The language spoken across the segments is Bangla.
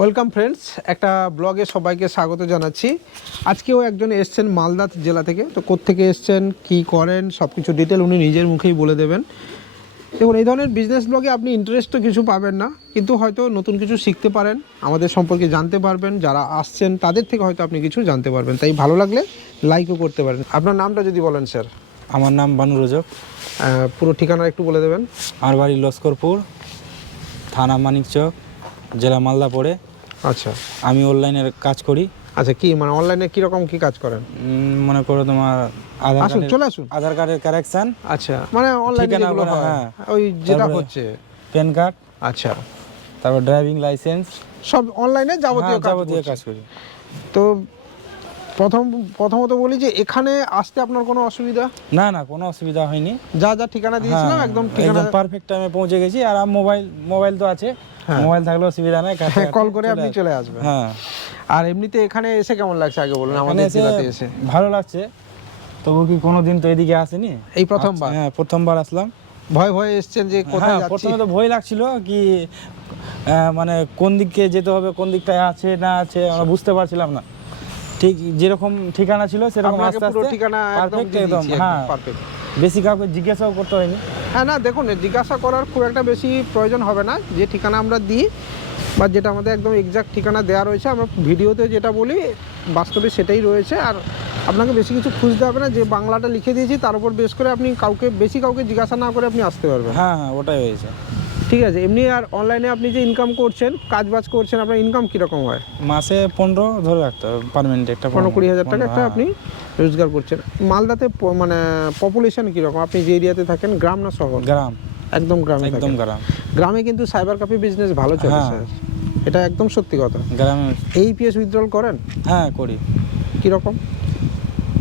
ওয়েলকাম ফ্রেন্ডস একটা ব্লগে সবাইকে স্বাগত জানাচ্ছি। আজকেও একজন এসছেন মালদা জেলা থেকে তো কোত্থেকে এসছেন কি করেন সব কিছু ডিটেল উনি নিজের মুখেই বলে দেবেন। দেখুন এই ধরনের বিজনেস ব্লগে আপনি ইন্টারেস্ট তো কিছু পাবেন না কিন্তু হয়তো নতুন কিছু শিখতে পারেন আমাদের সম্পর্কে জানতে পারবেন যারা আসছেন তাদের থেকে হয়তো আপনি কিছু জানতে পারবেন। তাই ভালো লাগলে লাইকও করতে পারেন। আপনার নামটা যদি বলেন স্যার আমার নাম বানু রোজক। পুরো ঠিকানা একটু বলে দেবেন। আমার বাড়ি লস্করপুর থানা মানিকচক জেলা মালদা পড়ে আচ্ছা। আমি অনলাইনের কাজ করি। আচ্ছা কি মানে অনলাইনে কীরকম কি কাজ করেন? মনে করো তোমার আধার আসুন চলে আসুন। আধার কার্ডের কারেকশন আচ্ছা মানে অনলাইনে যেগুলো হয় হ্যাঁ। ওই যেটা হচ্ছে। প্যান কার্ড আচ্ছা। তারপর ড্রাইভিং লাইসেন্স সব অনলাইনে যাবতীয় কাজ হ্যাঁ, যাবতীয় কাজ করি। তো প্রথম প্রথমত বলি যে এখানে আসতে আপনার কোনো অসুবিধা? না না কোনো অসুবিধা হয়নি। যা যা ঠিকানা দিয়েছিলাম হ্যাঁ, একদম ঠিকানা একদম পারফেক্ট টাইমে পৌঁছে গেছি। আর মোবাইল মোবাইল তো আছে। মোবাইল থাকলে অসুবিধা নেই কাছে হ্যাঁ, কল করে আপনি চলে আসবেন। হ্যাঁ। আর এমনিতে এখানে এসে কেমন লাগছে আগে বলুন আমাদের জেলাতে এসে? ভালো লাগছে। তবু কি কোনোদিন তো এদিকে আসেনি? এই প্রথমবার? হ্যাঁ প্রথমবার আসলাম। ভয় ভয় এসছেন যে কোথায় হ্যাঁ যাচ্ছি? প্রথমে তো ভয় লাগছিল কি মানে কোন দিকে যেতে হবে কোন দিকটায় আছে না আছে আমরা বুঝতে পারছিলাম না। ঠিক যেরকম ঠিকানা ছিল সেরকম আস্তে আস্তে ঠিকানা একদম হ্যাঁ। পারফেক্ট বেশি কাউকে জিজ্ঞাসাও করতে হয়নি। হ্যাঁ না দেখুন জিজ্ঞাসা করার খুব একটা বেশি প্রয়োজন হবে না। যে ঠিকানা আমরা দিই বা যেটা আমাদের একদম এক্সাক্ট ঠিকানা দেওয়া রয়েছে আমরা ভিডিওতে যেটা বলি বাস্তবে সেটাই রয়েছে। আর আপনাকে বেশি কিছু খুঁজতে হবে না যে বাংলাটা লিখে দিয়েছি তার উপর বেশ করে আপনি কাউকে বেশি কাউকে জিজ্ঞাসা না করে আপনি আসতে পারবেন। হ্যাঁ হ্যাঁ ওটাই হয়েছে। ঠিক আছে এমনি আর অনলাইনে আপনি যে ইনকাম করছেন কাজ বাজ করছেন আপনার ইনকাম কীরকম হয়? মাসে পনেরো ধরে রাখতে হবে পারমানেন্ট একটা পনেরো কুড়ি হাজার টাকা একটা হ্যাঁ। আপনি রোজগার করছেন। মালদাতে মানে পপুলেশন কীরকম? আপনি যে এরিয়াতে থাকেন গ্রাম না শহর? গ্রাম। একদম গ্রামে একদম গ্রাম। গ্রামে কিন্তু সাইবার ক্যাফে বিজনেস ভালো চলে হ্যাঁ। স্যার। এটা একদম সত্যি কথা। গ্রামে। এই পিএস উইথড্রল করেন? হ্যাঁ করি। কীরকম?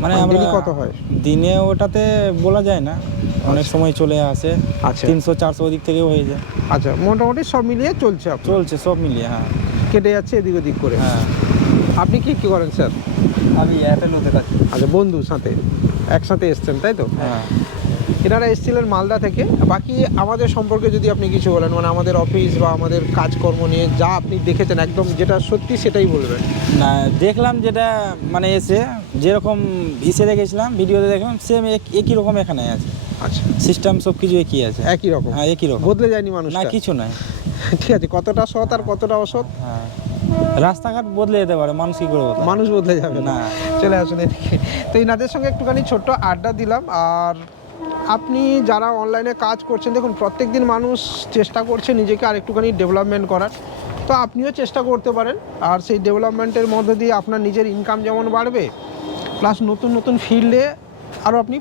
মানে মানে আমরা কত হয়? দিনে ওটাতে বলা যায় না। অনেক সময় চলে আসে। আচ্ছা। তিনশো চারশো ওদিক থেকেও হয়ে যায়। আচ্ছা মোটামুটি সব মিলিয়ে চলছে চলছে সব মিলিয়ে হ্যাঁ। কেটে যাচ্ছে এদিক ওদিক করে। হ্যাঁ। আপনি কি কি করেন স্যার? আমি এয়ারটেল হতে কাজ আচ্ছা বন্ধুর সাথে একসাথে এসছেন তাই তো? হ্যাঁ। এনারা এসেছিলেন মালদা থেকে। বাকি আমাদের সম্পর্কে যদি আপনি কিছু বলেন মানে আমাদের অফিস বা আমাদের কাজকর্ম নিয়ে যা আপনি দেখেছেন একদম যেটা সত্যি সেটাই বলবেন। না দেখলাম যেটা মানে এসে যেরকম ইসে দেখেছিলাম ভিডিওতে দেখলাম সেম একই রকম এখানে আছে। আচ্ছা। সিস্টেম সব কিছু একই আছে। একই রকম। হ্যাঁ একই রকম। বদলে যায়নি মানুষ না কিছু নয়। ঠিক আছে কতটা সৎ আর কতটা অসৎ। হ্যাঁ। রাস্তাঘাট বদলে যেতে পারে মানুষ কি করে বদলায়? মানুষ বদলে যাবে না। চলে আসুন এদিকে। তো ইনাদের সঙ্গে একটুখানি ছোট্ট আড্ডা দিলাম। আর আপনি যারা অনলাইনে কাজ করছেন দেখুন প্রত্যেক দিন মানুষ চেষ্টা করছে নিজেকে আর একটুখানি ডেভেলপমেন্ট করার। তো আপনিও চেষ্টা করতে পারেন। আর সেই ডেভেলপমেন্টের মধ্যে দিয়ে আপনার নিজের ইনকাম যেমন বাড়বে প্লাস নতুন নতুন ফিল্ডে আরও আপনি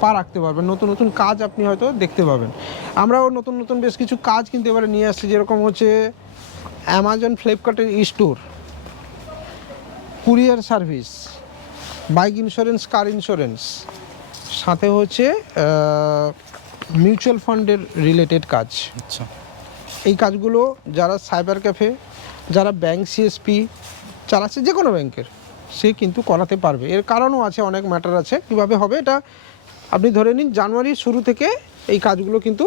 পা রাখতে পারবেন। নতুন নতুন কাজ আপনি হয়তো দেখতে পাবেন। আমরাও নতুন নতুন বেশ কিছু কাজ কিনতে এবারে নিয়ে আসছি। যেরকম হচ্ছে অ্যামাজন ফ্লিপকার্টের store courier service bike insurance car insurance সাথে হচ্ছে মিউচুয়াল ফান্ডের রিলেটেড কাজ। আচ্ছা। এই কাজগুলো যারা সাইবার ক্যাফে যারা ব্যাংক সিএসপি চালাচ্ছে যে কোনো ব্যাংকের সে কিন্তু করাতে পারবে। এর কারণও আছে অনেক ম্যাটার আছে কীভাবে হবে এটা আপনি ধরে নিন জানুয়ারির শুরু থেকে এই কাজগুলো কিন্তু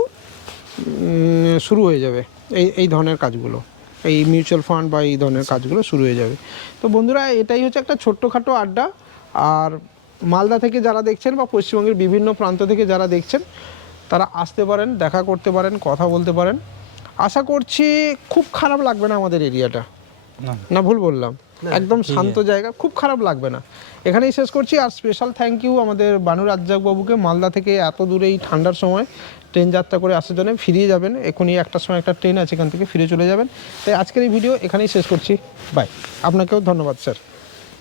শুরু হয়ে যাবে এই এই ধরনের কাজগুলো। এই মিউচুয়াল ফান্ড বা এই ধরনের কাজগুলো শুরু হয়ে যাবে। তো বন্ধুরা এটাই হচ্ছে একটা ছোট্টখাটো আড্ডা। আর মালদা থেকে যারা দেখছেন বা পশ্চিমবঙ্গের বিভিন্ন প্রান্ত থেকে যারা দেখছেন তারা আসতে পারেন দেখা করতে পারেন কথা বলতে পারেন। আশা করছি খুব খারাপ লাগবে না আমাদের এরিয়াটা না। না ভুল বললাম। একদম শান্ত জায়গা খুব খারাপ লাগবে না। এখানেই শেষ করছি আর স্পেশাল থ্যাংক ইউ আমাদের বানু রাজ্জাক বাবুকে মালদা থেকে এত দূরে এই ঠান্ডার সময় ট্রেন যাত্রা করে আসার জন্য ফিরিয়ে যাবেন। এখনই একটার সময় একটা ট্রেন আছে এখান থেকে ফিরে চলে যাবেন। তাই আজকের এই ভিডিও এখানেই শেষ করছি। বাই আপনাকেও ধন্যবাদ স্যার